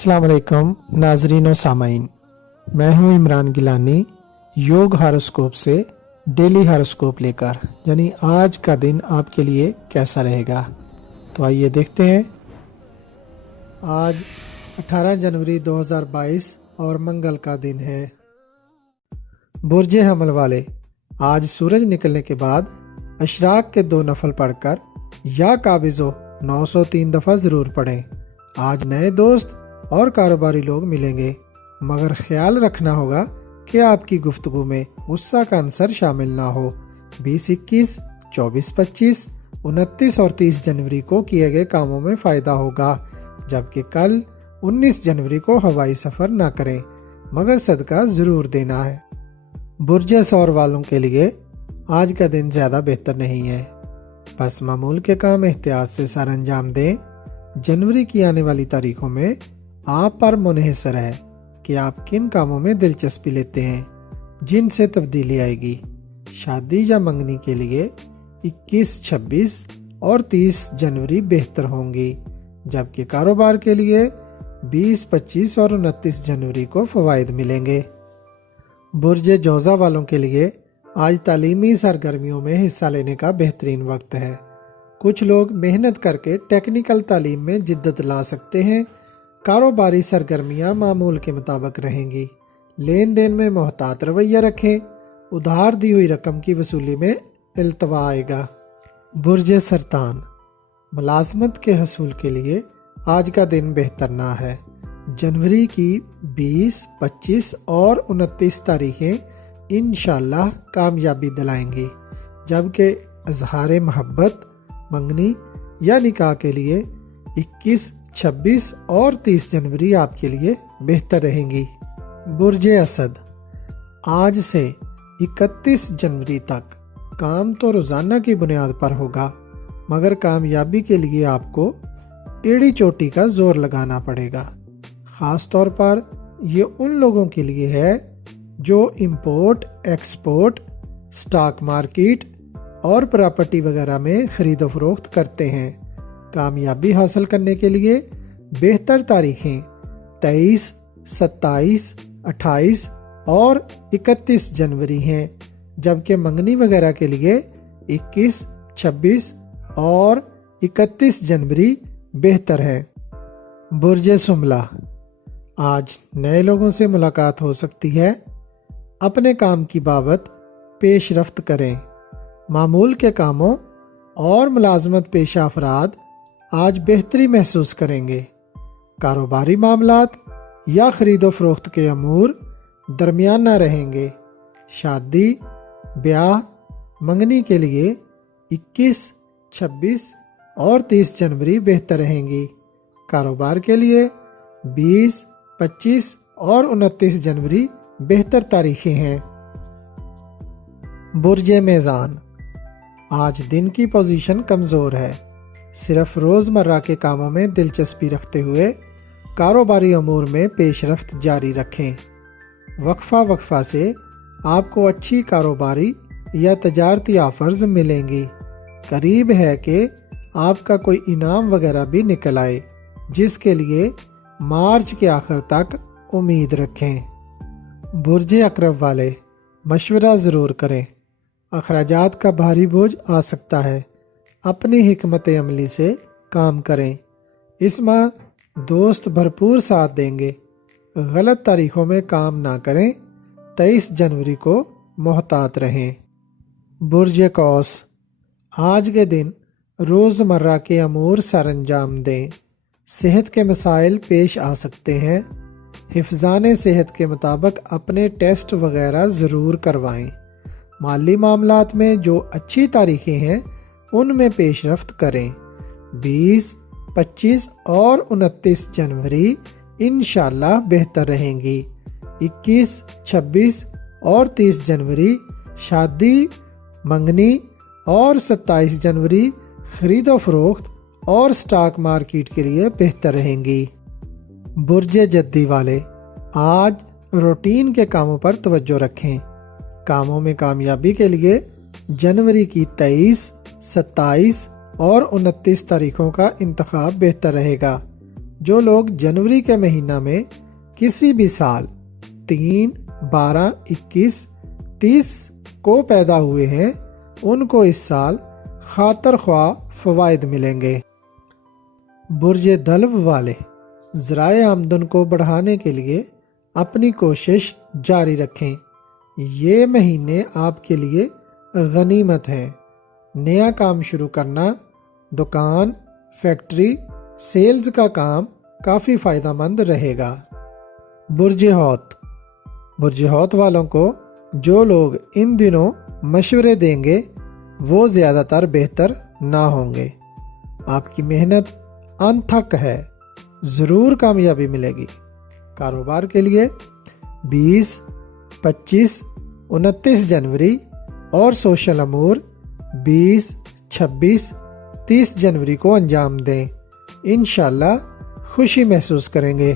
अस्सलाम वालेकुम नाजरीन और सामाइन, मैं हूं इमरान गिलानी योग हॉरोस्कोप से डेली हॉरोस्कोप लेकर, यानी आज का दिन आपके लिए कैसा रहेगा। तो आइए देखते हैं। आज 18 जनवरी 2022 और मंगल का दिन है। बुर्ज हमल वाले आज सूरज निकलने के बाद अशराक के 2 नफल पढ़कर या काबिज़ो 903 दफ़ा ज़रूर पढ़ें। आज नए दोस्त और कारोबारी लोग मिलेंगे, मगर ख्याल रखना होगा कि आपकी गुफ्तगू में गुस्सा का अंसर शामिल ना हो। 20, 21, 24, 25, 29 और 30 जनवरी को किए गए कामों में फ़ायदा होगा, जबकि कल 19 जनवरी को हवाई सफ़र ना करें, मगर सदका ज़रूर देना है। बुर्ज सौर वालों के लिए आज का दिन ज़्यादा बेहतर नहीं है, बस मामूल के काम एहतियात से सर अंजाम दें। जनवरी की आने वाली तारीखों में आप पर मुनहसर है कि आप किन कामों में दिलचस्पी लेते हैं, जिनसे तब्दीली आएगी। शादी या मंगनी के लिए 21, 26 और 30 जनवरी बेहतर होंगी, जबकि कारोबार के लिए 20, 25 और 29 जनवरी को फवायद मिलेंगे। बुर्ज जोज़ा वालों के लिए आज तालीमी सरगर्मियों में हिस्सा लेने का बेहतरीन वक्त है। कुछ लोग मेहनत करके टेक्निकल तालीम में जिद्दत ला सकते हैं। कारोबारी सरगर्मियां मामूल के मुताबिक रहेंगी। लेन देन में मोहतात रवैया रखें। उधार दी हुई रकम की वसूली में इल्तवा आएगा। बुर्ज सरतान मुलाजमत के हसूल के लिए आज का दिन बेहतर ना है। जनवरी की 20, 25 और 29 तारीखें इंशाअल्लाह कामयाबी दिलाएंगी, जबकि इजहार मोहब्बत, मंगनी या निकाह के लिए 21, 26 और 30 जनवरी आपके लिए बेहतर रहेंगी। बुर्ज असद आज से 31 जनवरी तक काम तो रोजाना की बुनियाद पर होगा, मगर कामयाबी के लिए आपको टेढ़ी चोटी का जोर लगाना पड़ेगा। खास तौर पर ये उन लोगों के लिए है जो इंपोर्ट, एक्सपोर्ट, स्टॉक मार्केट और प्रॉपर्टी वगैरह में खरीदो फरोख्त करते हैं। कामयाबी हासिल करने के लिए बेहतर तारीखें 23, 27, 28 और 31 जनवरी हैं, जबकि मंगनी वगैरह के लिए 21, 26 और 31 जनवरी बेहतर है। बुर्ज सुमला आज नए लोगों से मुलाकात हो सकती है। अपने काम की बाबत पेशरफ्त करें। मामूल के कामों और मुलाजमत पेशा अफराद आज बेहतरी महसूस करेंगे। कारोबारी मामलात या खरीदो फरोख्त के अमूर दरमियाना रहेंगे। शादी, ब्याह, मंगनी के लिए 21, 26 और 30 जनवरी बेहतर रहेंगी। कारोबार के लिए 20, 25 और 29 जनवरी बेहतर तारीखें हैं। बुर्ज मेज़ान आज दिन की पोजीशन कमज़ोर है। सिर्फ रोज़मर्रा के कामों में दिलचस्पी रखते हुए कारोबारी अमूर में पेशरफ्त जारी रखें। वक्फा से आपको अच्छी कारोबारी या तजारती ऑफर्स मिलेंगी। करीब है कि आपका कोई इनाम वगैरह भी निकल आए, जिसके लिए मार्च के आखिर तक उम्मीद रखें। बुर्ज अकरब वाले मशवरा ज़रूर करें। अखराजात का भारी बोझ आ सकता है। अपनी हिकमत अमली से काम करें। इस माह दोस्त भरपूर साथ देंगे। गलत तारीखों में काम ना करें। 23 जनवरी को मोहतात रहें। बुर्ज कौस आज के दिन रोज़मर्रा के अमूर सर अंजाम दें। सेहत के मसाइल पेश आ सकते हैं। हिफ्ज़ाने सेहत के मुताबिक अपने टेस्ट वगैरह ज़रूर करवाएं। माली मामलात में जो अच्छी तारीखें हैं उनमें पेशरफ्त करें। 20, 25 और 29 जनवरी इंशाअल्लाह बेहतर रहेंगी। 21, 26 और 30 जनवरी शादी, मंगनी और 27 जनवरी खरीदो फरोख्त और स्टॉक मार्केट के लिए बेहतर रहेंगी। बुर्ज जद्दी वाले आज रूटीन के कामों पर तवज्जो रखें। कामों में कामयाबी के लिए जनवरी की 23, 27 और 29 तारीखों का इंतखाब बेहतर रहेगा। جو لوگ جنوری کے مہینہ میں کسی بھی سال 3, 12, 21, 30 کو پیدا ہوئے ہیں ان کو اس سال خاطر خواہ فوائد ملیں گے۔ برج دلو والے ذرائع آمدن کو بڑھانے کے لیے اپنی کوشش جاری رکھیں۔ یہ مہینے آپ کے لیے غنیمت ہے۔ نیا کام شروع کرنا، دکان، فیکٹری، سیلز کا کام کافی فائدہ مند رہے گا۔ برج حوت برج حوت والوں کو جو لوگ ان دنوں مشورے دیں گے وہ زیادہ تر بہتر نہ ہوں گے۔ آپ کی محنت انتھک ہے، ضرور کامیابی ملے گی۔ کاروبار کے لیے 20، 25، 29 جنوری اور سوشل امور 20، 26، 30 جنوری کو انجام دیں۔ انشاءاللہ خوشی محسوس کریں گے۔